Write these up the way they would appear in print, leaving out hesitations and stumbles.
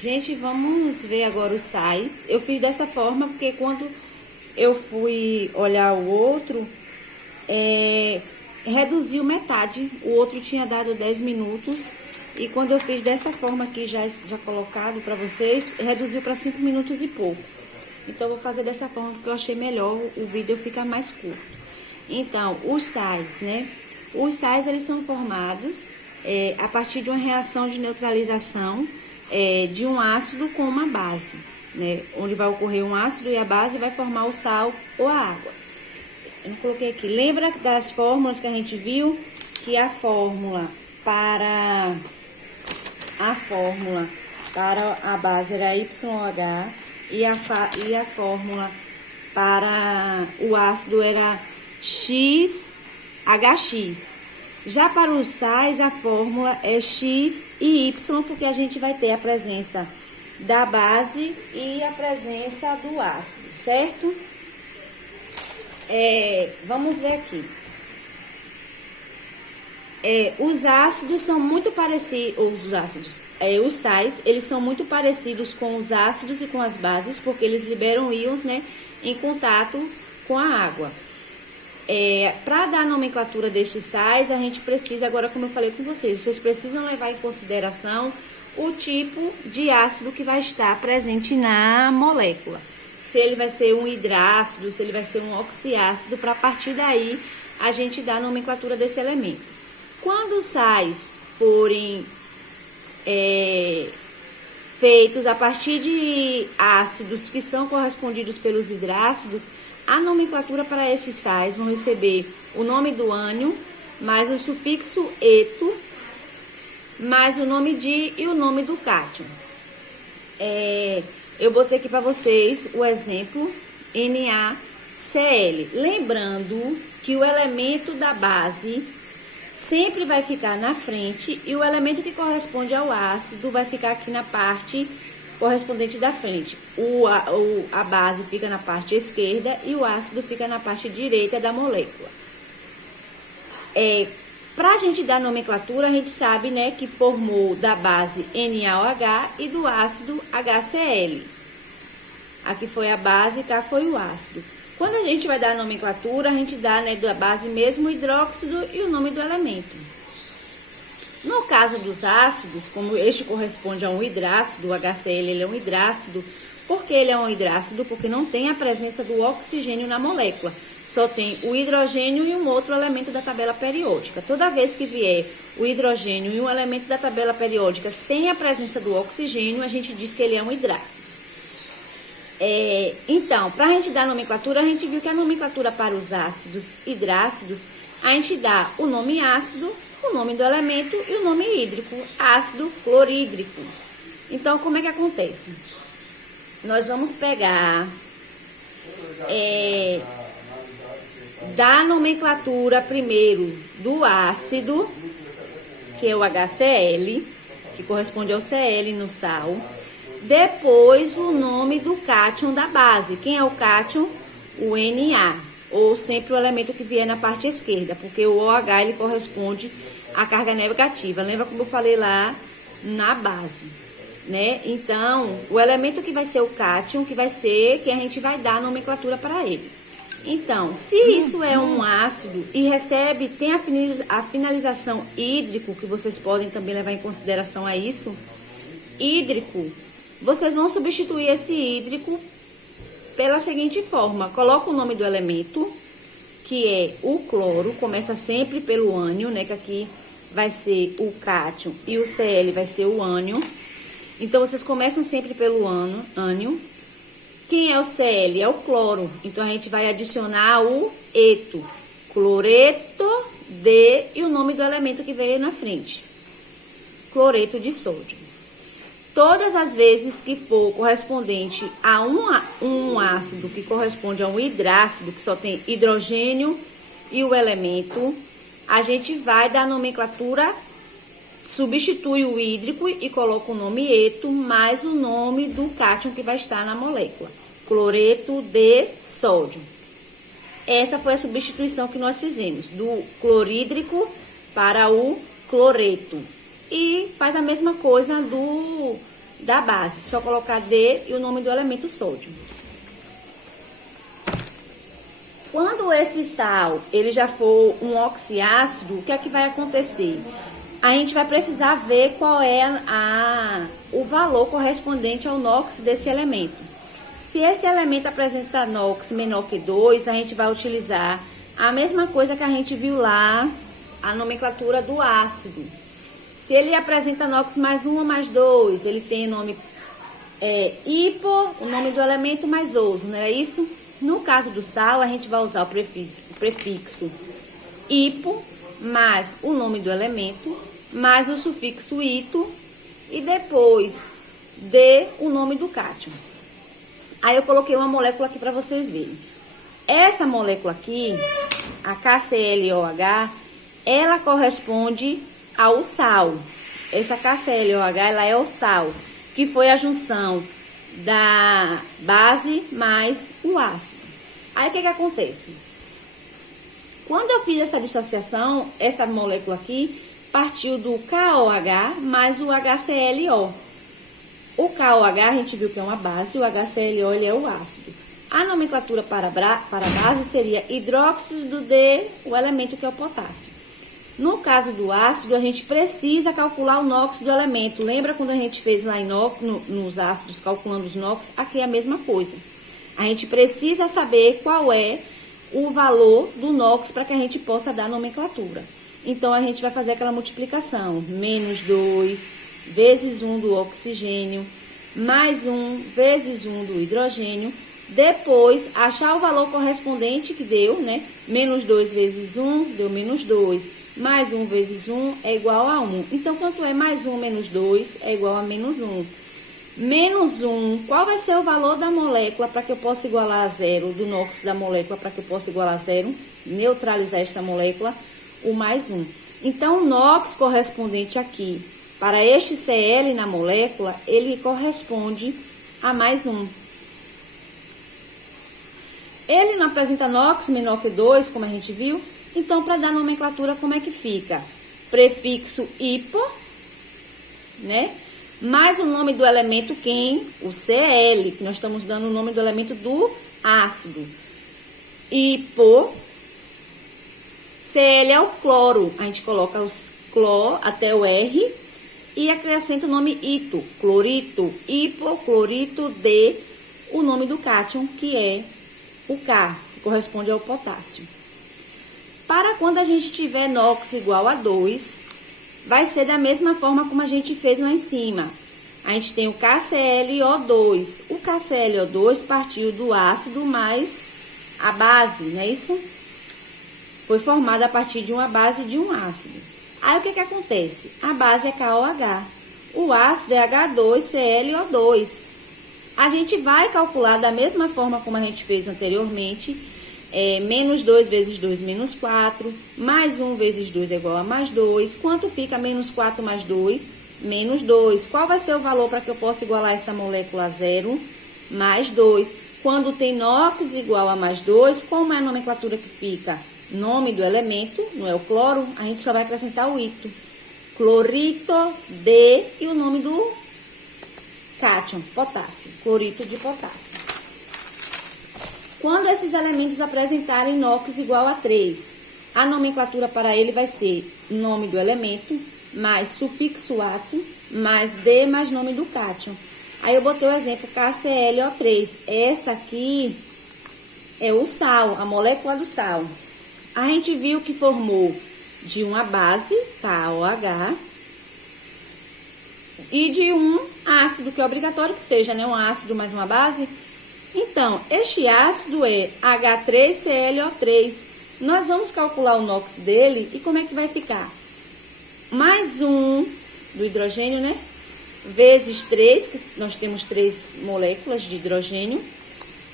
Gente, vamos ver agora os sais. Eu fiz dessa forma porque quando eu fui olhar o outro, reduziu metade. O outro tinha dado 10 minutos. E quando eu fiz dessa forma aqui, já colocado para vocês, reduziu para 5 minutos e pouco. Então, eu vou fazer dessa forma porque eu achei melhor o vídeo ficar mais curto. Então, os sais, né? Os sais, eles são formados a partir de uma reação de neutralização de um ácido com uma base, né? Onde vai ocorrer um ácido e a base vai formar o sal ou a água. Eu não coloquei aqui. Lembra das fórmulas que a gente viu? Que a fórmula para a base era YH e a fórmula para o ácido era XHX. Já para os sais, a fórmula é X e Y, porque a gente vai ter a presença da base e a presença do ácido, certo? Vamos ver aqui. Os ácidos são muito parecidos, os sais, eles são muito parecidos com os ácidos e com as bases, porque eles liberam íons, né, em contato com a água. Para dar a nomenclatura destes sais, a gente precisa, agora como eu falei com vocês precisam levar em consideração o tipo de ácido que vai estar presente na molécula. Se ele vai ser um hidrácido, se ele vai ser um oxiácido, para a partir daí a gente dá a nomenclatura desse elemento. Quando os sais forem feitos a partir de ácidos que são correspondidos pelos hidrácidos, a nomenclatura para esses sais vão receber o nome do ânion, mais o sufixo eto, mais o nome de e o nome do cátion. Eu botei aqui para vocês o exemplo NaCl. Lembrando que o elemento da base sempre vai ficar na frente e o elemento que corresponde ao ácido vai ficar aqui na parte correspondente da frente. A base fica na parte esquerda e o ácido fica na parte direita da molécula. Para a gente dar nomenclatura, a gente sabe, né, que formou da base NaOH e do ácido HCl. Aqui foi a base, cá foi o ácido. Quando a gente vai dar a nomenclatura, a gente dá, né, da base mesmo o hidróxido e o nome do elemento. No caso dos ácidos, como este corresponde a um hidrácido, o HCl ele é um hidrácido. Por que ele é um hidrácido? Porque não tem a presença do oxigênio na molécula. Só tem o hidrogênio e um outro elemento da tabela periódica. Toda vez que vier o hidrogênio e um elemento da tabela periódica sem a presença do oxigênio, a gente diz que ele é um hidrácido. Então, para a gente dar a nomenclatura, a gente viu que a nomenclatura para os ácidos hidrácidos, a gente dá o nome ácido, o nome do elemento e o nome hídrico, ácido clorídrico. Então, como é que acontece? Nós vamos pegar da nomenclatura primeiro do ácido, que é o HCl, que corresponde ao Cl no sal. Depois o nome do cátion da base. Quem é o cátion? O Na, ou sempre o elemento que vier na parte esquerda, porque o OH ele corresponde à carga negativa. Lembra como eu falei lá na base, né? Então, o elemento que vai ser o cátion, que vai ser que a gente vai dar a nomenclatura para ele. Então, se isso é um ácido e tem a finalização hídrico, que vocês podem também levar em consideração a isso, hídrico, vocês vão substituir esse hídrico pela seguinte forma: coloca o nome do elemento, que é o cloro, começa sempre pelo ânion, né, que aqui vai ser o cátion e o Cl vai ser o ânion. Então, vocês começam sempre pelo ânion. Quem é o Cl? É o cloro. Então, a gente vai adicionar o eto, cloreto de e o nome do elemento que veio na frente, cloreto de sódio. Todas as vezes que for correspondente a um ácido que corresponde a um hidrácido, que só tem hidrogênio e o elemento, a gente vai dar a nomenclatura, substitui o hídrico e coloca o nome eto, mais o nome do cátion que vai estar na molécula, cloreto de sódio. Essa foi a substituição que nós fizemos, do clorídrico para o cloreto. E faz a mesma coisa da base. Só colocar D e o nome do elemento sódio. Quando esse sal, ele já for um oxiácido, o que é que vai acontecer? A gente vai precisar ver qual é o valor correspondente ao NOx desse elemento. Se esse elemento apresenta NOx menor que 2, a gente vai utilizar a mesma coisa que a gente viu lá, a nomenclatura do ácido. Se ele apresenta NOx mais 1 ou mais 2, ele tem o nome hipo, o nome do elemento mais oso, não é isso? No caso do sal, a gente vai usar o prefixo hipo, mais o nome do elemento, mais o sufixo ito, e depois o nome do cátion. Aí eu coloquei uma molécula aqui para vocês verem. Essa molécula aqui, a KClOH, ela corresponde ao sal. Essa KClOH, ela é o sal, que foi a junção da base mais o ácido. Aí o que acontece? Quando eu fiz essa dissociação, essa molécula aqui partiu do KOH mais o HClO. O KOH a gente viu que é uma base, o HClO ele é o ácido. A nomenclatura para a base seria hidróxido de o elemento que é o potássio. No caso do ácido, a gente precisa calcular o NOx do elemento. Lembra quando a gente fez lá nos ácidos, calculando os NOx? Aqui é a mesma coisa. A gente precisa saber qual é o valor do NOx para que a gente possa dar a nomenclatura. Então, a gente vai fazer aquela multiplicação. Menos 2 vezes 1 do oxigênio, mais 1 vezes 1 do hidrogênio. Depois, achar o valor correspondente que deu, né? Menos 2 vezes 1 deu menos 2. Mais 1 vezes 1 é igual a 1. Então, quanto é mais 1 menos 2 é igual a menos 1. Menos 1, qual vai ser o valor da molécula para que eu possa igualar a zero? Do NOx da molécula para que eu possa igualar a zero? Neutralizar esta molécula, o mais 1. Então, o NOx correspondente aqui para este Cl na molécula, ele corresponde a mais 1. Ele não apresenta NOx menor que 2, como a gente viu. Então, para dar nomenclatura, como é que fica? Prefixo hipo, né? Mais o nome do elemento quem? O Cl, que nós estamos dando o nome do elemento do ácido. Hipo. Cl é o cloro. A gente coloca os cló até o R e acrescenta o nome ito, clorito, hipoclorito de o nome do cátion, que é o K, que corresponde ao potássio. Para quando a gente tiver NOx igual a 2, vai ser da mesma forma como a gente fez lá em cima. A gente tem o KClO2. O KClO2 partiu do ácido mais a base, não é isso? Foi formada a partir de uma base de um ácido. Aí o que acontece? A base é KOH. O ácido é H2ClO2. A gente vai calcular da mesma forma como a gente fez anteriormente. Menos 2 vezes 2, menos 4. Mais 1 vezes 2 é igual a mais 2. Quanto fica menos 4 mais 2? Menos 2. Qual vai ser o valor para que eu possa igualar essa molécula a zero? Mais 2. Quando tem NOx igual a mais 2, como é a nomenclatura que fica? Nome do elemento, não é o cloro, a gente só vai acrescentar o ito. Clorito de e o nome do cátion, potássio. Clorito de potássio. Quando esses elementos apresentarem NOx igual a 3, a nomenclatura para ele vai ser nome do elemento, mais sufixo ato, mais D, mais nome do cátion. Aí eu botei o exemplo KClO3. Essa aqui é o sal, a molécula do sal. A gente viu que formou de uma base, KOH, e de um ácido, que é obrigatório que seja, né? Um ácido mais uma base. Então, este ácido é H3ClO3. Nós vamos calcular o NOx dele e como é que vai ficar? Mais 1 do hidrogênio, né? Vezes 3, que nós temos 3 moléculas de hidrogênio.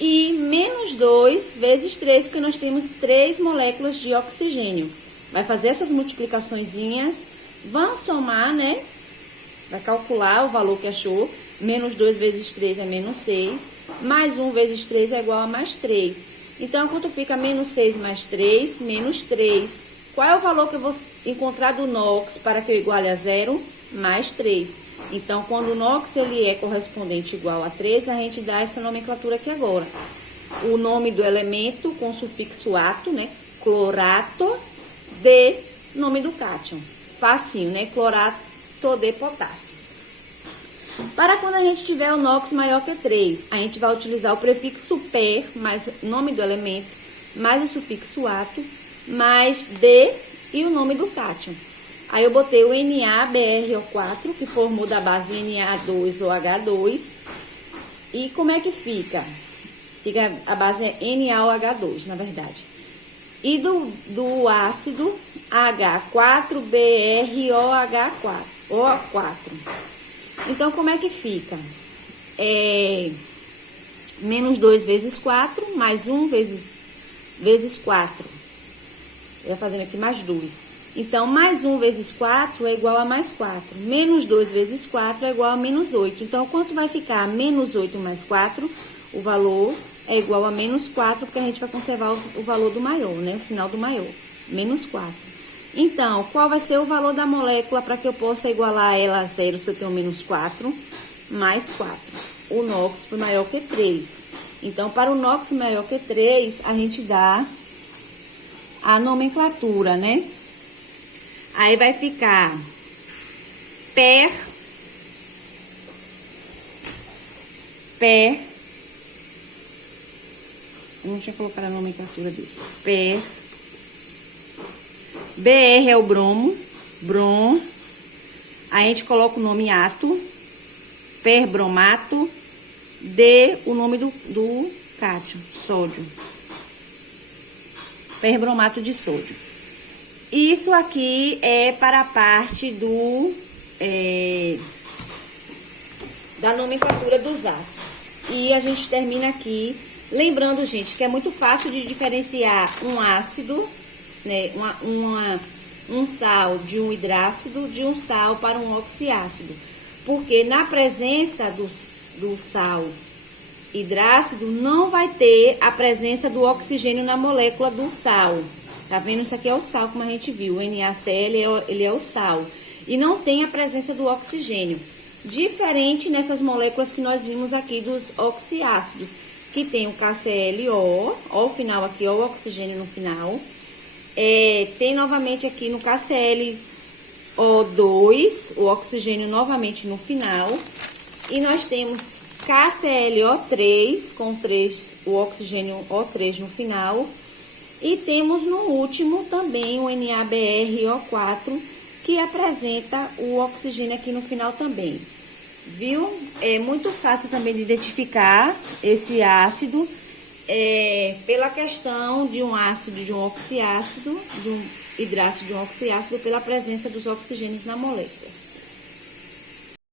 E menos 2 vezes 3, porque nós temos 3 moléculas de oxigênio. Vai fazer essas multiplicaçõezinhas, vão somar, né? Vai calcular o valor que achou. Menos 2 vezes 3 é menos 6. Mais 1 vezes 3 é igual a mais 3. Então, quanto fica menos 6 mais 3? Menos 3. Qual é o valor que eu vou encontrar do NOx para que eu iguale a zero? Mais 3. Então, quando o NOx ele é correspondente igual a 3, a gente dá essa nomenclatura aqui agora. O nome do elemento com sufixo ato, né? Clorato de nome do cátion. Facinho, né? Clorato de potássio. Para quando a gente tiver o NOx maior que 3, a gente vai utilizar o prefixo per, mais nome do elemento, mais o sufixo ato, mais de e o nome do cátion. Aí eu botei o NaBrO4, que formou da base Na2 ou H2. E como é que fica? Fica a base é NaOH2, na verdade. E do ácido H4BrOH4. O4. Então, como é que fica? Menos 2 vezes 4, mais 1 vezes 4. Eu vou fazendo aqui mais 2. Então, mais 1 vezes 4 é igual a mais 4. Menos 2 vezes 4 é igual a menos 8. Então, quanto vai ficar? Menos 8 mais 4, o valor é igual a menos 4, porque a gente vai conservar o valor do maior, né? O sinal do maior. Menos 4. Então, qual vai ser o valor da molécula para que eu possa igualar ela a zero se eu tenho menos 4? Mais 4. O NOx foi maior que 3. Então, para o NOx maior que 3, a gente dá a nomenclatura, né? Aí vai ficar per, não tinha colocado a nomenclatura disso, per, BR é o bromo, brom, aí a gente coloca o nome ato, perbromato, D, o nome do cátion, sódio, perbromato de sódio. Isso aqui é para a parte da nomenclatura dos ácidos. E a gente termina aqui, lembrando, gente, que é muito fácil de diferenciar um ácido, né, um sal de um hidrácido, de um sal para um oxiácido. Porque na presença do sal hidrácido, não vai ter a presença do oxigênio na molécula do sal. Tá vendo? Isso aqui é o sal, como a gente viu. O NaCl, ele é o sal. E não tem a presença do oxigênio. Diferente nessas moléculas que nós vimos aqui dos oxiácidos, que tem o KClO, ó o final aqui, ó o oxigênio no final. Tem novamente aqui no KClO2, o oxigênio novamente no final. E nós temos KClO3, com o oxigênio O3 no final. E temos no último também o NaBrO4, que apresenta o oxigênio aqui no final também. Viu? É muito fácil também de identificar esse ácido pela questão de um ácido, de um oxiácido, de um hidrácido, de um oxiácido, pela presença dos oxigênios na molécula.